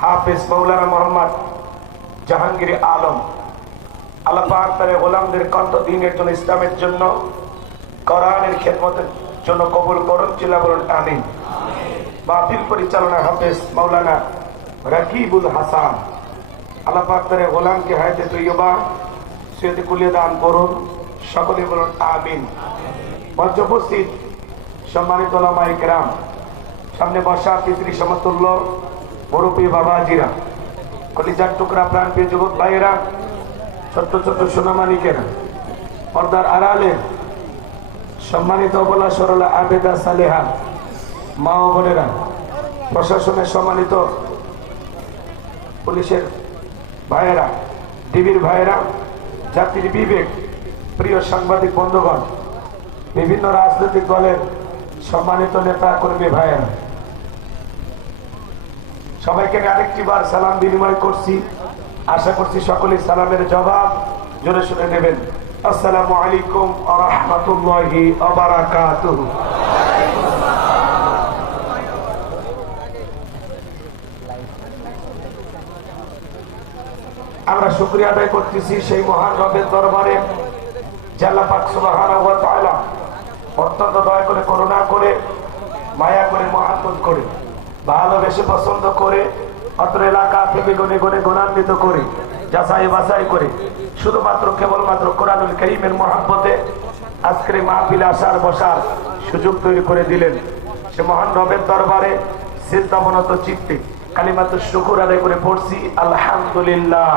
হাফিজ মৌলানা মোহাম্মদ জাহাঙ্গীর আলম। আল্লাহ পাক তার গোলামদের কণ্ঠ দিনের জন্য ইসলামের জন্য কোরআনের খেদমতের জন্য কবুল করুন চিল্লা বলুন আমিন। মাহফিল পরিচালনা হাফেজ মাওলানা রাকিবুল হাসান। আল্লাহ পাক তার গোলামকে হায়তে তৈয়বা সুয়েতে কুলিয়ে দান করুন সকলে বলুন আমিন। মঞ্চ উপস্থিত সম্মানিত ওলামাই গ্রাম সামনে বসা পিতৃ সমতুল্য মুরব্বী বাবাজিরা, কলিজার টুকরা প্রাণ প্রিয় যুবক ভাইয়েরা, ছোট্ট ছোট্ট সোনামানিকেরা পর্দার আড়ালে সম্মানিত অবলা সরলা আবেদা সালেহা, মা ও বোনেরা, প্রশাসনের সম্মানিত পুলিশের ভাইয়েরা, ডিবির ভাইয়েরা, জাতির বিবেক, প্রিয় সাংবাদিক বন্ধুগণ, বিভিন্ন রাজনৈতিক দলের সম্মানিত নেতা কর্মী ভাইয়েরা সবাইকে আমি আরেকটি বার সালাম বিনিময় করছি। আশা করছি সকলেই সালামের জবাব জোরে শুনে নেবেন। আসসালামু আলাইকুম আ রহমতুল্লাহি আমরা শুক্রিয়া আদায় করতেছি সেই মহান রবের দরবারে। জাল্লা পাক সুবহানাহু ওয়া তাআলা অত্যন্ত দয়া করে করুণা করে, মায়া করে মহাত্মত করে। ভালোবেসে পছন্দ করে, অত্র এলাকা থেকে গনে গনে গুণান্বিত করে, যাচাই বাছাই করে, শুধুমাত্র কেবলমাত্র কোরআনুল করিমের মহাব্বতে আজকের মাহফিলে আসার, বসার সুযোগ তৈরি করে দিলেন। সে মহান রবের দরবারে চিন্তাবনত চিত্তে কালিমাত্র শুকুর আদায় করে পড়ছি, আলহামদুলিল্লাহ।